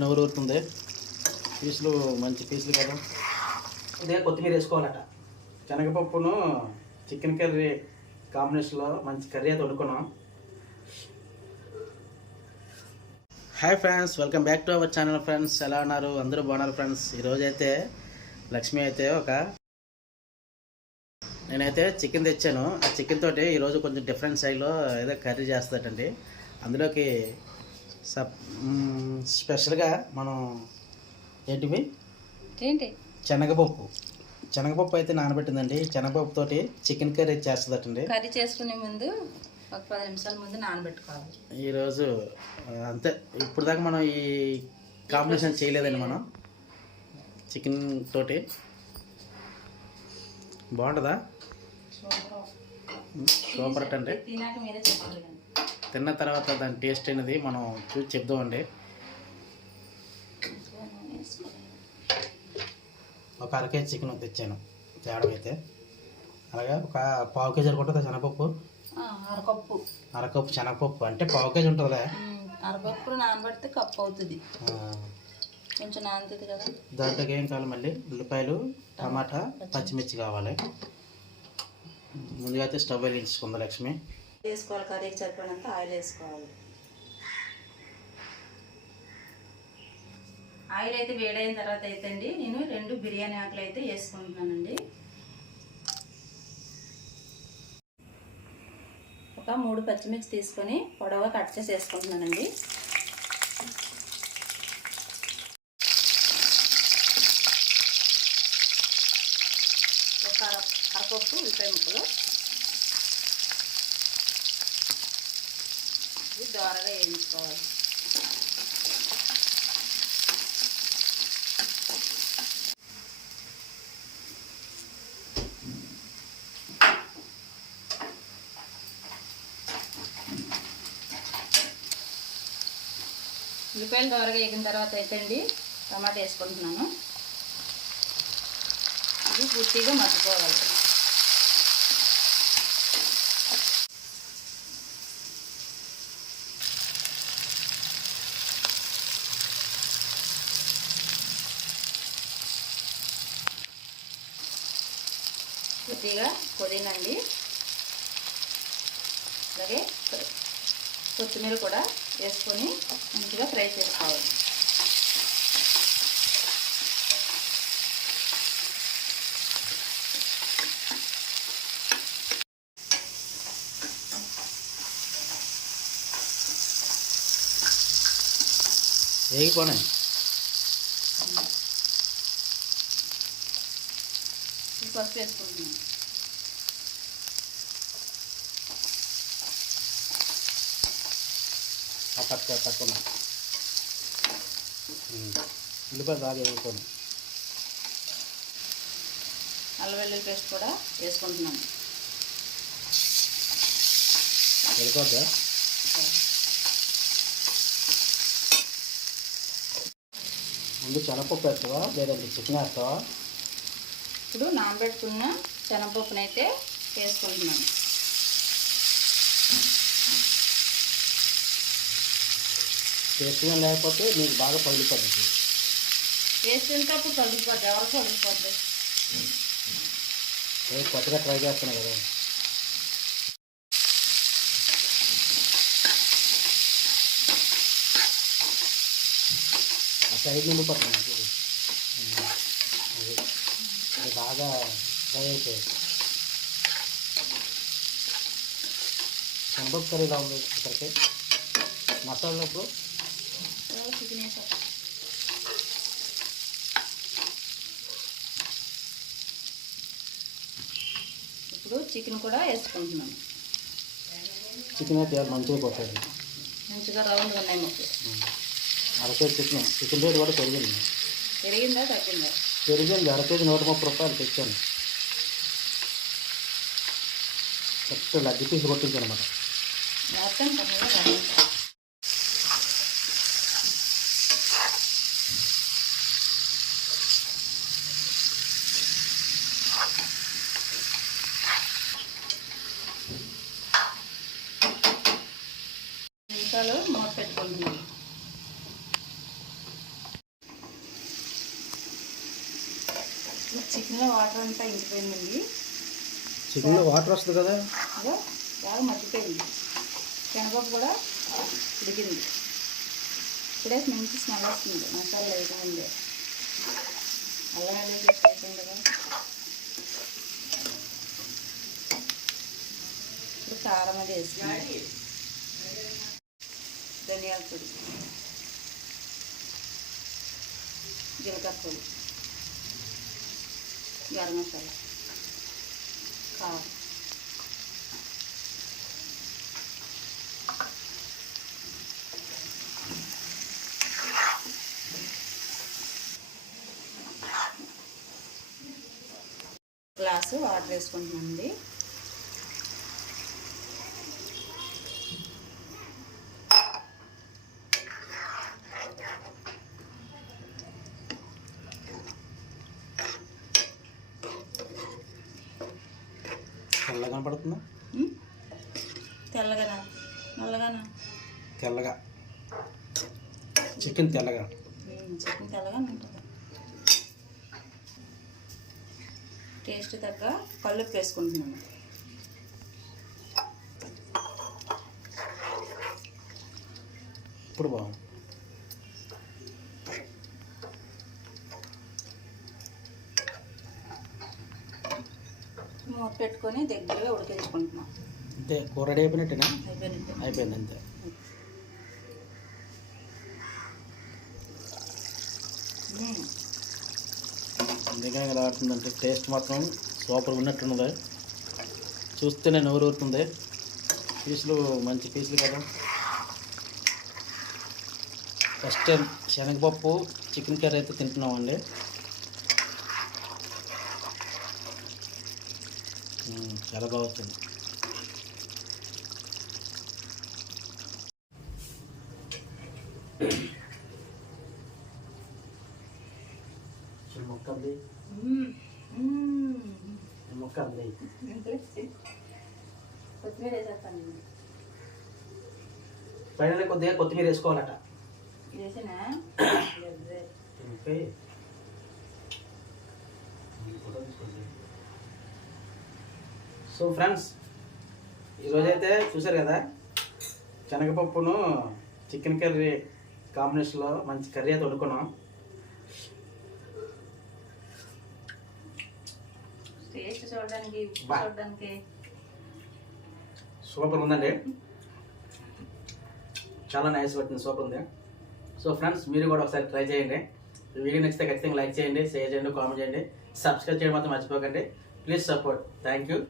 నవ్వు ఊరుతుంది? పీసులు మంచి పీసులు కదా. ఇదే కొత్తిమీర వేసుకోవాలట. శనగపప్పును చికెన్ కర్రీ కాంబినేషన్లో మంచి కర్రీ అయితే వండుకున్నాం. Hi friends welcome back to our channel friends ఎలా ఉన్నారు? అందరూ బాగున్నారు ఫ్రెండ్స్ ఈరోజు అయితే లక్ష్మి అయితే ఒక నేనైతే చికెన్ తెచ్చాను. ఆ చికెన్ తోటి ఈరోజు కొంచెం డిఫరెంట్ స్టైల్లో ఏదో కర్రీ చేస్తాడండి అందులోకి సప్ స్పెషల్గా మనం ఏంటివి? ఏంటి? శనగపప్పు. శనగపప్పు అయితే నానబెట్టిందండి. శనగపప్పు తోటి చికెన్ కర్రీ చేస్తుందటండి. కర్రీ చేసుకునే ముందు ఒక పది నిమిషాల ముందు నానబెట్టుకోవాలి. ఈరోజు అంతే. ఇప్పుడు దాకా మనం ఈ కాంబినేషన్ చేయలేదండి మనం. చికెన్ తోటి. బాగుంటుందా? సూపర్. అంటే తినాక మీరే చెప్పాలి తిన్న తర్వాత దాని టేస్ట్ అనేది మనం చూసి చెప్దామండి. ఒక అర కేజీ చికెన్ తెచ్చాను తేడం అయితే. అలాగే ఒక పావు కేజీ అనుకుంటుందా శనగపప్పు. అరకప్పు. అరకప్పు శనగపప్పు. అంటే పావు కేజీ ఉంటుందిలే. ఉమ్, అరకప్పు నానబెడితే కప్పు అవుతుంది. కొంచెం నానుతుంది కదా. దాంట్లోకి ఏం కావాలి మళ్ళీ? ఉల్లిపాయలు టమాటా పచ్చిమిర్చి కావాలి. ముందుగా అయితే స్టవ్ వెలిగించుకుందా లక్ష్మి. వేసుకోవాలి కర్రీకి సరిపడినంత ఆయిల్ వేసుకోవాలి. ఆయిల్ అయితే వేడైన తర్వాత అయితే అండి నేను రెండు బిర్యానీ ఆకులు అయితే వేసుకుంటున్నానండి. ఒక మూడు పచ్చిమిర్చి తీసుకొని పొడవ కట్ చేసి వేసుకుంటున్నానండి. ఒక అర అరపప్పు ఉల్లిపాయ ముక్కలు. దోరగా వేయించుకోవాలి. ఉల్లిపాయలు దోరగా వేగిన తర్వాత అయితే అండి టమాటా వేసుకుంటున్నాను. ఇది పూర్తిగా మగ్గిపోవాలి. కొద్దిగా పుదీనండి. అలాగే కొత్తిమీర కూడా వేసుకొని మంచిగా ఫ్రై చేసుకోవాలి. వేగిపోయినాయి ఇది పసుపు వేసుకుంటున్నాను పక్కన. ఉమ్. ఉల్లిపాయ బాగా వేగిపోయినాయి అల్లం వెల్లుల్లి పేస్ట్ కూడా వేసుకుంటున్నాను. సరిపోద్దా? ముందు శనగపప్పు వేస్తావా? లేదంటే చికెన్ వేస్తావా? ఇప్పుడు నానబెట్టుకున్న శనగపప్పునైతే వేసుకుంటున్నాను. టేస్ట్గా లేకపోతే మీకు బాగా పగిలిపోతుంది. వేసినప్పుడు పగిలిపోద్ది ఎవరు పగిలిపోద్ది? కొత్తగా ట్రై చేస్తున్నా కదా. ఆ సైడ్ నుండి పడుతుంది అది అది బాగా ఫ్రై అయిపోయింది శనగపప్పు కర్రీ ఇలా ఉంది ఇక్కడికి. మసాలాప్పుడు చికెన్ వేసాక ఇప్పుడు చికెన్ కూడా వేసుకుంటున్నాను చికెన్ అయితే మంచిగా కొట్టాడు మంచిగా రౌండ్గా ఉన్నాయి ముక్కలు. అరకేజీ చికెన్. చికెన్ రేట్ కూడా పెరిగింది. పెరిగిందా తగ్గిందా? పెరిగింది. అరకేజీ నూట ముప్పై రూపాయలు తెచ్చాను. కరెక్ట్ లగ్గి పీస్ కొట్టించాను అనమాట మొత్తం చక్కగా రావాలి. నిమిషాలు మూత పెట్టుకుంటున్నాను చికెన్లో వాటర్ అంతా ఇంకిపోయిందండి. చికెన్లో వాటర్ వస్తుంది కదా? బాగా మగ్గిపోయింది శనగపప్పు కూడా ఉడికింది. ఇప్పుడే మంచి స్మెల్ వస్తుంది. మసాలా అల్లం వెల్లుల్లి పేస్ట్ అయిపోయింది కదా. ఇప్పుడు కారం అది వేసుకుంది. ధనియాల పొడి జీలకర్ర పొడి. గరం మసాలా కారం. గ్లాసు వాటర్ వేసుకుంటున్నామండి తెల్లగా కనపడుతుందా? ఉం? తెల్లగానా? నల్లగానా? తెల్లగా. చికెన్ తెల్లగా. చికెన్ తెల్లగానే ఉంటుంది? టేస్ట్ తగ్గ కల్లుప్పు వేసుకుంటున్నాను. ఇప్పుడు బాగుంది. మూత పెట్టుకొని దగ్గరగా ఉడికించుకుంటున్నాం. అంతే కూర రెడీ అయిపోయినట్టేనా? అయిపోయినట్టు. అయిపోయింది అంతే. అందుకని ఎలా ఆడుతుందంటే టేస్ట్ మాత్రం సూపర్ ఉన్నట్టున్నది. చూస్తేనే నోరు ఊరుతుంది. పీసులు మంచి పీసులు కదా. ఫస్ట్ టైం శనగపప్పు చికెన్ కర్రీ అయితే తింటున్నామండి. చాలా బాగా వచ్చింది మొక్క ఉంది ఉం. ఉం. మొక్క ఉంది కొత్తిమీర వేసేస్తాను పైన కొద్దిగా కొత్తిమీర వేసుకోవాలట. వేసినా? సో ఫ్రెండ్స్ ఈరోజైతే చూసారు కదా శనగపప్పును చికెన్ కర్రీ కాంబినేషన్లో మంచి కర్రీ అయితే వండుకున్నాం. సూపర్ ఉందండి. చాలా నైస్ పట్టింది సూపర్ ఉంది. సో ఫ్రెండ్స్ మీరు కూడా ఒకసారి ట్రై చేయండి. వీడియో నచ్చితే ఖచ్చితంగా లైక్ చేయండి షేర్ చేయండి కామెంట్ చేయండి. సబ్స్క్రైబ్ చేయడం మాత్రం మర్చిపోకండి. Please support thank you